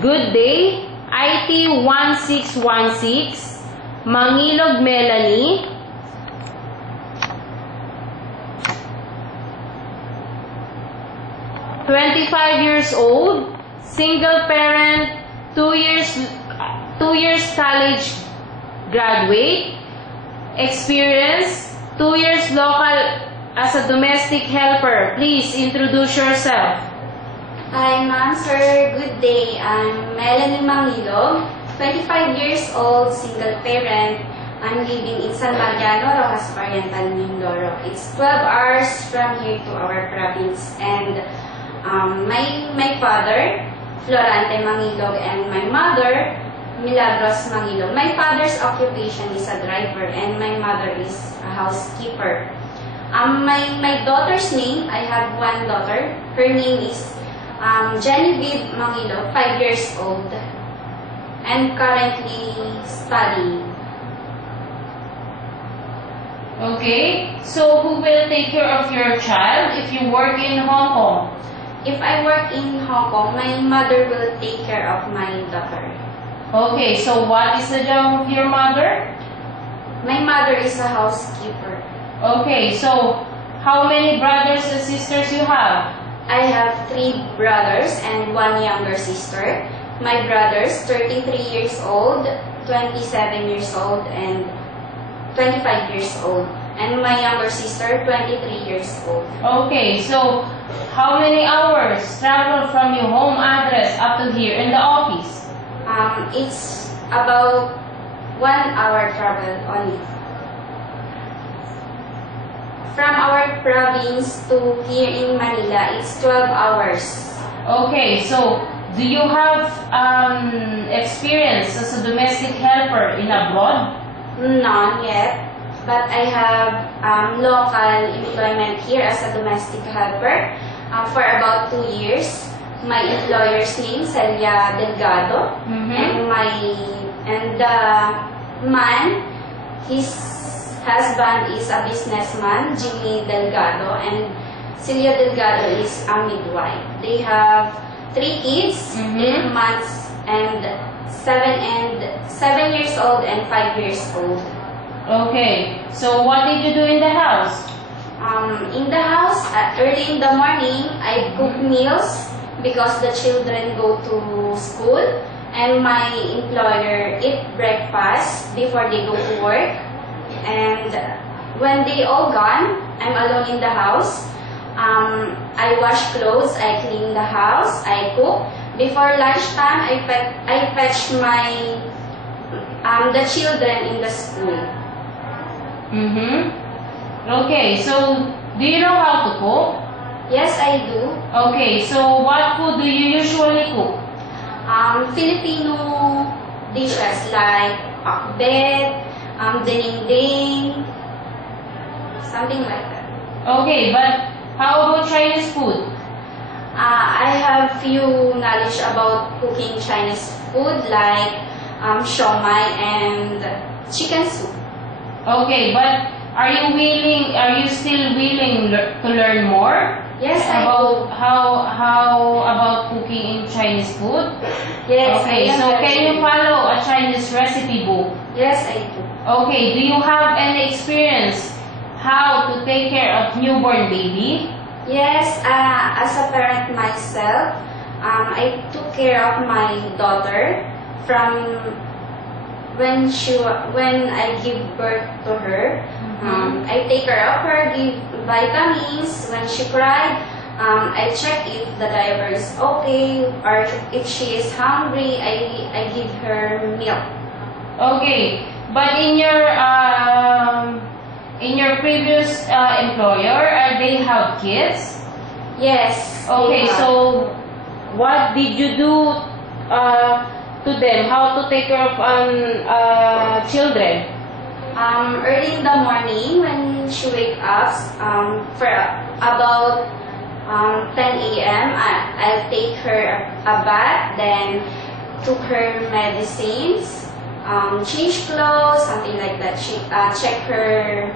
Good day, IT1616, Mangilog Melanie, 25 years old, single parent, 2 years college graduate, experience, 2 years local as a domestic helper. Please introduce yourself. Hi, ma'am, sir. Good day. I'm Melanie Mangilog, 25 years old, single parent. I'm living in San Mariano, Rojas Oriental, Mindoro. It's 12 hours from here to our province. And my father, Florante Mangilog, and my mother, Milagros Mangilog. My father's occupation is a driver, and my mother is a housekeeper. My daughter's name, I have one daughter. Her name is Genevieve Mangilog, 5 years old, and currently studying. Okay, so who will take care of your child if you work in Hong Kong? If I work in Hong Kong, my mother will take care of my daughter. Okay, so what is the job of your mother? My mother is a housekeeper. Okay, so how many brothers and sisters you have? I have 3 brothers and 1 younger sister. My brothers, 33 years old, 27 years old, and 25 years old. And my younger sister, 23 years old. Okay, so how many hours travel from your home address up to here in the office? It's about 1 hour travel only. From our province to here in Manila, it's 12 hours. Okay, so do you have experience as a domestic helper in abroad? None yet, but I have local employment here as a domestic helper for about 2 years. My employer's name, Celia Delgado, and the man, his husband is a businessman, Jimmy Delgado, and Celia Delgado is a midwife. They have 3 kids, 8 months and 7 years old and 5 years old. Okay, so what did you do in the house? In the house, early in the morning, I cook meals because the children go to school, and my employer eat breakfast before they go to work. And when they all gone, I'm alone in the house. I wash clothes, I clean the house, I cook. Before lunchtime, I fetch the children in the school. Okay, so do you know how to cook? Yes, I do. Okay, so what food do you usually cook? Filipino dishes like pakbet, dinding, something like that. Okay, but how about Chinese food? I have few knowledge about cooking Chinese food like siomai and chicken soup. Okay, but are you still willing to learn more? Yes, about how about cooking in Chinese food? Yes. Okay, so can you follow a Chinese recipe book? Yes, I do. Okay, do you have any experience how to take care of newborn baby? Yes, as a parent myself, I took care of my daughter from when I give birth to her. I take care of her, give vitamins. When she cried, I check if the diaper is okay, or if she is hungry, I give her milk. Okay, but in your previous employer, they have kids? Yes. Okay, so what did you do to them? How to take care of children? Early in the morning, when she wakes up, for about 10 a.m., I'll take her a bath, then took her medicines, change clothes, something like that. Check her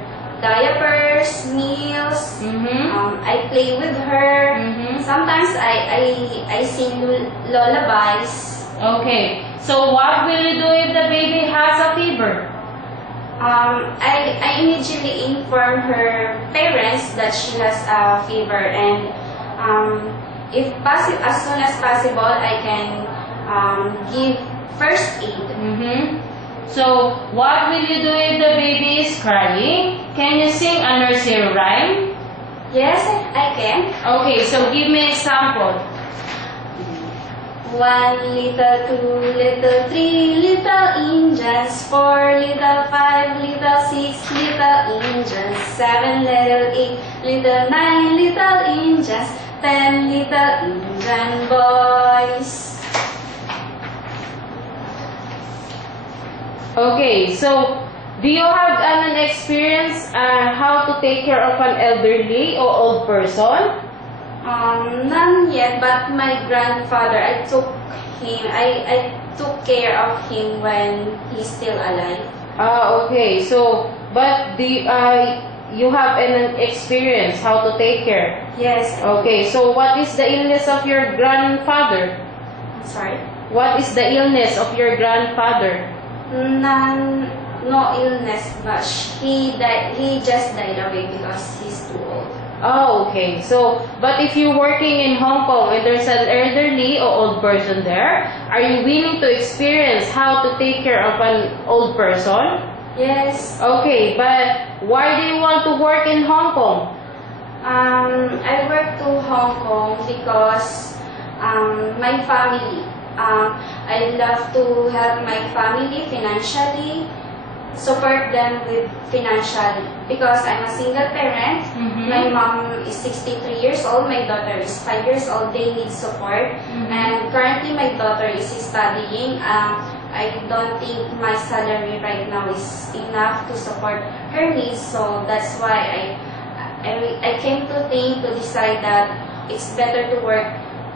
diapers, meals. Mm-hmm. I play with her. Mm-hmm. Sometimes I sing lullabies. Okay. So what will you do if the baby has a fever? I immediately inform her parents that she has a fever, and if possible, as soon as possible, I can give first aid. Mm-hmm. So what will you do if the baby is crying? Can you sing a nursery rhyme? Yes, I can. Okay, so give me an example. 1 little, 2 little, 3 little engines, 4 little, 5 little, 6 little engines, 7 little, 8 little, 9 little engines, 10 little engine boys. Okay, so do you have an experience how to take care of an elderly or old person? None yet, but my grandfather, I took care of him when he's still alive. Okay. So, but you have an experience how to take care? Yes. Okay. So, what is the illness of your grandfather? I'm sorry? What is the illness of your grandfather? None, no illness, but he just died away because he's too old. Oh, okay. So, but if you're working in Hong Kong and there's an elderly or old person there, are you willing to experience how to take care of an old person? Yes. Okay, but why do you want to work in Hong Kong? I work to Hong Kong because my family. I love to help my family financially, support them with financially, because I'm a single parent. Mm-hmm. My mom is 63 years old, my daughter is 5 years old, they need support. Mm-hmm. And currently my daughter is studying. I don't think my salary right now is enough to support her needs, so that's why I came to decide that it's better to work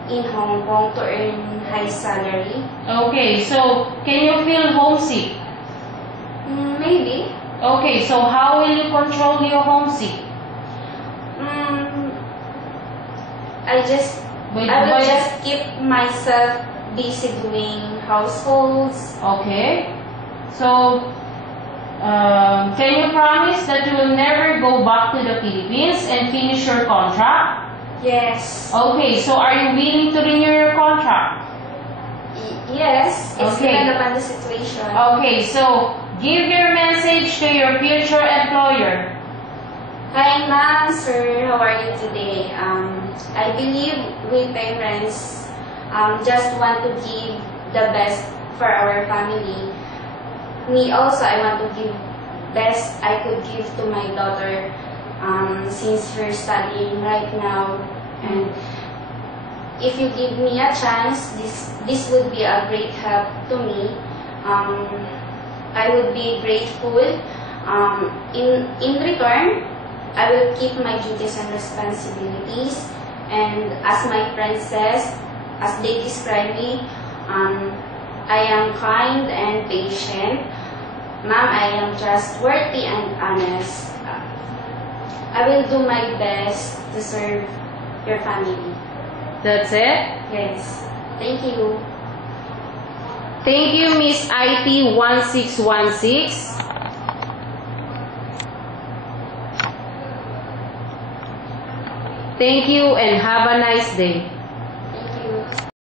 in Hong Kong to earn high salary. Okay, so can you feel homesick? Maybe. Okay, so how will you control your homesick? I will just keep myself busy doing households. Okay. So, can you promise that you will never go back to the Philippines and finish your contract? Yes. Okay, so are you willing to renew your contract? Yes, it's Okay. depend upon the situation. Okay, so give your message to your future employer. Hi ma'am, sir, how are you today? I believe we parents just want to give the best for our family. Me also, I want to give best I could give to my daughter since we're studying right now. And if you give me a chance, this would be a great help to me. I would be grateful. In return, I will keep my duties and responsibilities. And as my friend says, as they describe me, I am kind and patient. Ma'am, I am trustworthy and honest. I will do my best to serve your family. That's it? Yes. Thank you. Thank you, Miss IT 1616. Thank you and have a nice day.